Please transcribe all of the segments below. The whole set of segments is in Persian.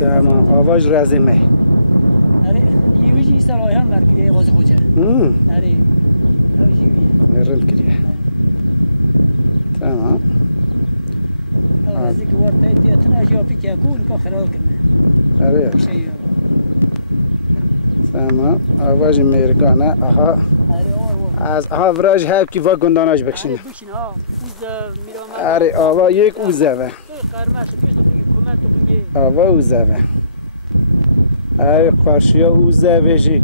تمام. آواج رزمه. یویجی سالای هم مرکزی غاز خوجه. امم آره او جیویه رند کریه. تمام. او از اینکه ورته تیه تنها جا پی که خراب کنه. آره. تمام. آواج میرگانه. آها. آره آره از آها وراج هب کی و گنداناش آره بکشینه بشین ها اوز میرام آره آوا یک اوزه و. قرمش آوا اوزه و ای قارشیا اوزه ویجی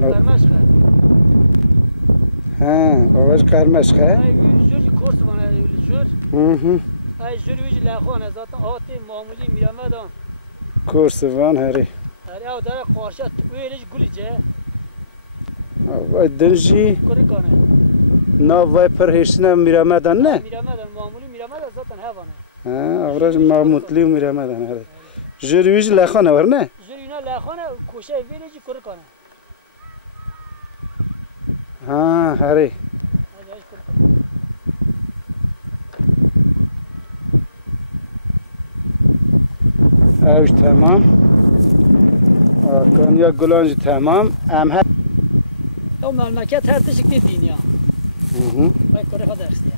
قرمش خر ها آواج قرمش خه ای جوری کورس بانه جور مهم. ای جوری ویجی لخوانه ذاتا آتی معمولی میرام دان کورسوان هری. آره او داره قارشات ویلش گلی جه. آوا دنجی هوانه ها آوراج محمودلی و میرامدن هری جرویج لخانه ور نه جوری اینا لخوانه کوشه ویلش کاری کنه ها هری اوش تمام آکانیا گلانج تمام ام هر او مملکت هر تشک دی دنیا مهم. ای کاری خود درستیه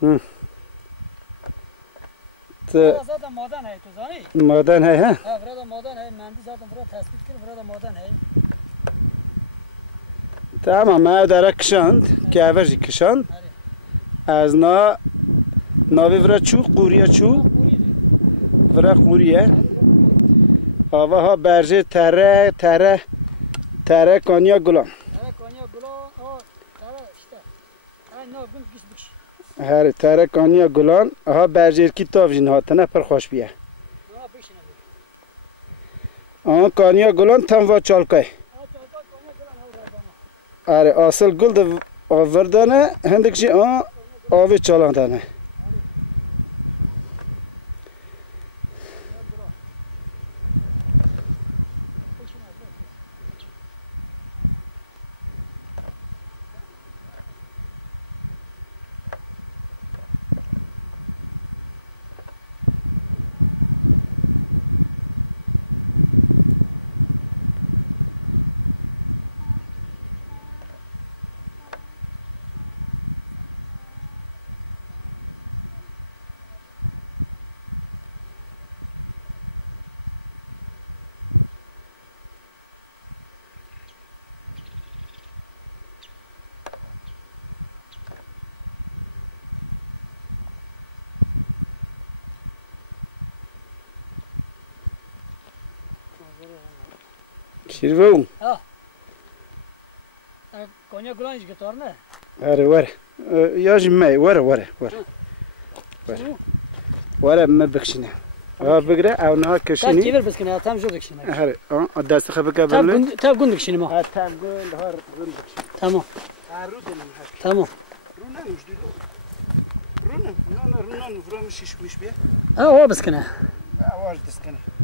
ت زاد مادن ہے تو زانی مادن ہے ها ها فردا مادن ہے مندی زاد فردا تثبیت کر فردا مادن ہے تمام ما در کشاند که اورجی کشاند از نا ناوی ورا چو قوریا چو ورا قوریه آوا ها برجه تره تره تره کانیا گلان ها کانیا گلا ها ترا işte ها نو گم گیس بکش هر تره کانیا گلان ها برجه کی تاف جین هاتنه پر خوش بیه آن کانیا گلان وا چالکای آره اصل گل ده آوردانه هندکشی آن آوی چالاندانه شیرو کانیا گلا ایش گتار نه آره وره یاج می وره وره وره وره ما بکشینه آه بگره او نه تا کشینی کیور بسکنه تام جو بکشینه هره آه دست تاب قبل گند تاب گند بکشینه ما تام گل هر گل بکشین تمام رو دنم هر تمام رو نه مجدی رو نه نه نه رو نه فرام شش مش بیا ها هو بسکنه آواز دسکنه هن آه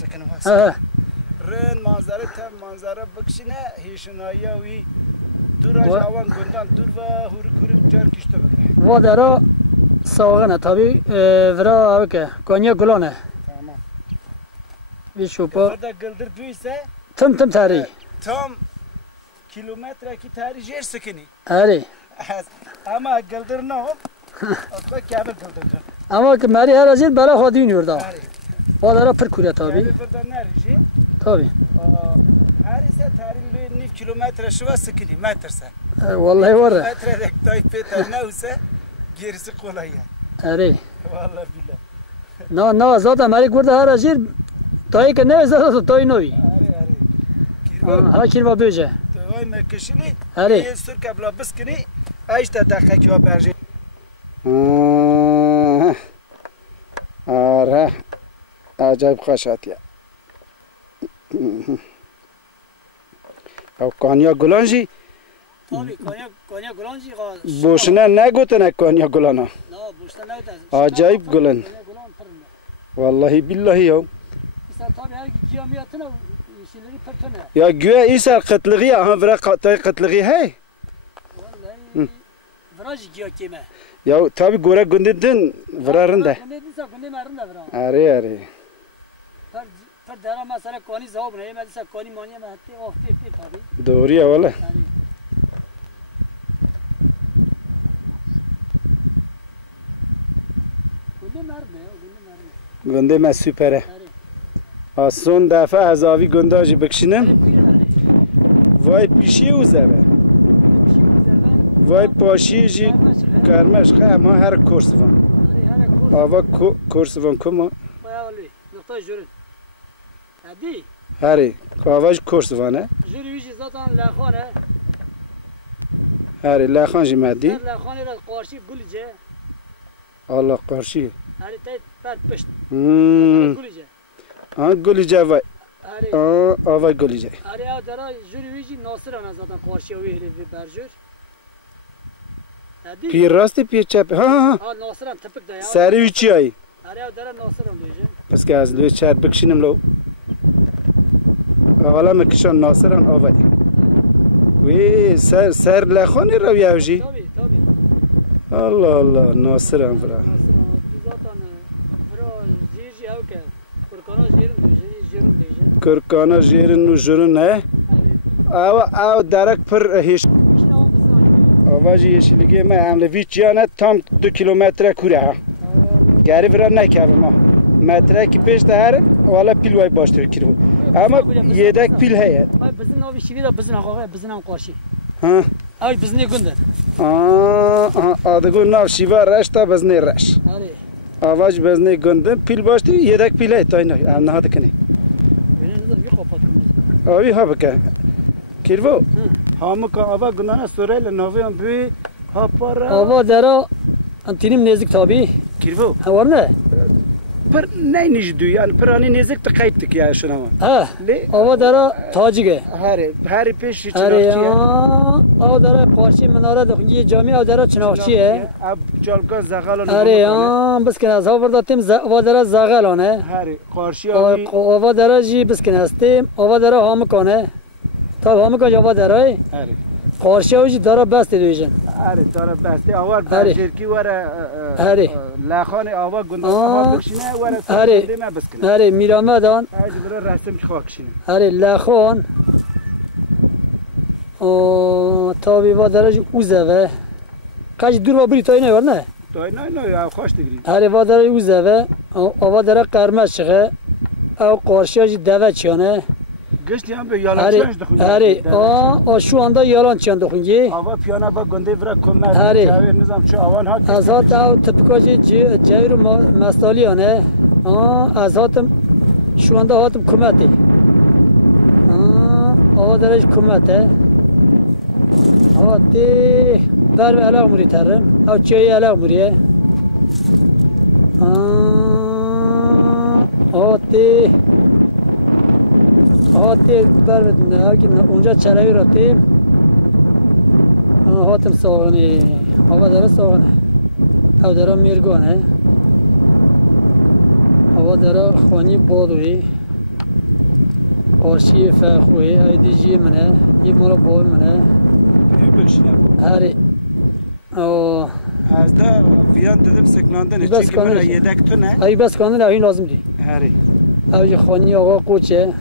سکنه ها ها ها رن منظره تم منظره بکشینه هیشنایی وی دور و- جوان گندان دور و هور کور جار کشته بگره و درا ساغنه تابی ورا اوکه کانیا گلانه تمام وی شوپا Burada gıldır duysa تم تم تاری tam kilometre ki tari jer sıkını. اری Ama gıldır ne o? Atla kabir gıldırdı. اما که مری هر ازید برا خودی نیوردا Tari. و درا پر کوریا تابی Kabir burada ne riji? تابی هر سه تاری نیف کیلومتر شوا سکلی متر سه والله وره متر دک تای پیتا نوسه gerisi kolay ya. اره Vallahi billahi. نه نه zaten meri kurda her ajir tayı ki ne zaten tayı novi ari. Kirva ha kirva böce Vay mekişili. Ari. Ye sur kabla biskini. Ayşta dakika kiva berje. Ara. Acayip kaşat ya. Ev kanya gulan jî Boşuna ne gotene kanya gulana? Acayip gulan. Vallahi billahi ya. Ya güya isa kıtlığı ya ha vra katay kıtlığı hey. Vallahi vra giya kime. Ya tabi gore gündündün vrarında. Gündündün sa gündüm arında vra. Arı arı. پر درما سره کونی جواب نه یم هسه کونی مونی ماتی اوتی پی پدی دوري اوله. گوندنار نه اولی منار نه گونده ما سوپره. یعنی. دفعه دهفه ازاوی گونداج بکشینم یعنی وای پیشی او زره وای پاشی ج کارماش قا خب، ما هر کورس وم یعنی اوا کورس. وم کوم بوایلی نقطه جورن هری کاواج آواج کورس وانه جوری ویژه زدن لخانه هری لخان جی مادی لخانی را قارشی بولی جه الله قارشی هری تا پر پشت گولی جه آن گولی جه وای آن آواج گولی جه هری آدرا جوری ویژه ناصر آن زدن قارشی اویه ریز برجور پیر راستی پیر چپ ها ها ناصران تپک دیا سری ویچی آی هری آدرا ناصران دیجی پس که از دوی چهار بخشی نملاو حالا کشان ناصر هم آبادی وی سر سر لخانی را بیا وجی الله الله ناصر هم فرا کرکانه جیر نو جیر نه؟ آو او درک پر هیش آبادی هیشی لگه ما ام لیچیانه تام دو کیلومتر کوره ها. گریف را نکردم ما. متره مترکی پشت هر و پیلوی پیلوای باشتر کردم Ama yedek pil heye. Bizim abi şivi şey de bizim hakikaten bizden karşı. Ha. Ay biz ne gündür? Aa, adı günler şiva reş da biz ne reş. Avaj biz ne gündür? Pil baştı yedek pil heye tayna. Am ne hadık ne? Abi ha bak. Kirvo. Hamı ka ava günana sorayla naviyan bi hapara. Ava dera antinim nezik tabi. Kirvo. Ha var mı? پر نه نیش دوی آن یعنی پر آنی نزدیک تقریب تکی آشنا ما. آه لی آوا دارا تاجیه هری هری پیشی چنانچیه هری آه آوا دارا پارسی مناره دخون یه جامی آوا دارا اب چالکا زغالون هری آه بس کن از آوا دارا تیم ز آوا دارا زغالونه هری قارشی خب، آوا دارا جی بس کن استیم آوا دارا هم کنه تا هم کن آوا دارای؟ قارشه هایی دارا بسته دویجن آره دارا بسته آوار برجرکی واره آره لخان آوا گنده آه. آوار بکشینه واره آره بسکنه آره میرامه دان آج برا رسم چخوا کشینه آره لخان تابی با درج اوزه و کاش دور با بری تایی نه بر نه؟ تایی نه نه خوش دگری آره با درج اوزه و آوا درا قرمه چخه او قارشه هایی چونه؟ گشتی هم به یالان آره، چند دخونی؟ آره آه آه شو یالان چند دخونی؟ آوا پیانه با گنده برا کمت آره. جاویر چه آوان ها از هات او تپکاج جاویر آه از هاتم شو آنده هاتم آه آوا درش کمتی آوا تی بر به علاق موری ترم. او آه آه تی. هاتی بر بدنه اگه نه اونجا چرایی رتیم اما هاتم سوگنی هوا داره سوگنه هوا داره میرگانه، هوا داره خونی بادوی آشی فخوی ایدی جی منه یک مرا باور منه هری او از ده بیان دادم سکنده نیست که برای یه نه ای بس کنده نه این لازم دی. هری اوه یه خانی آقا قوچه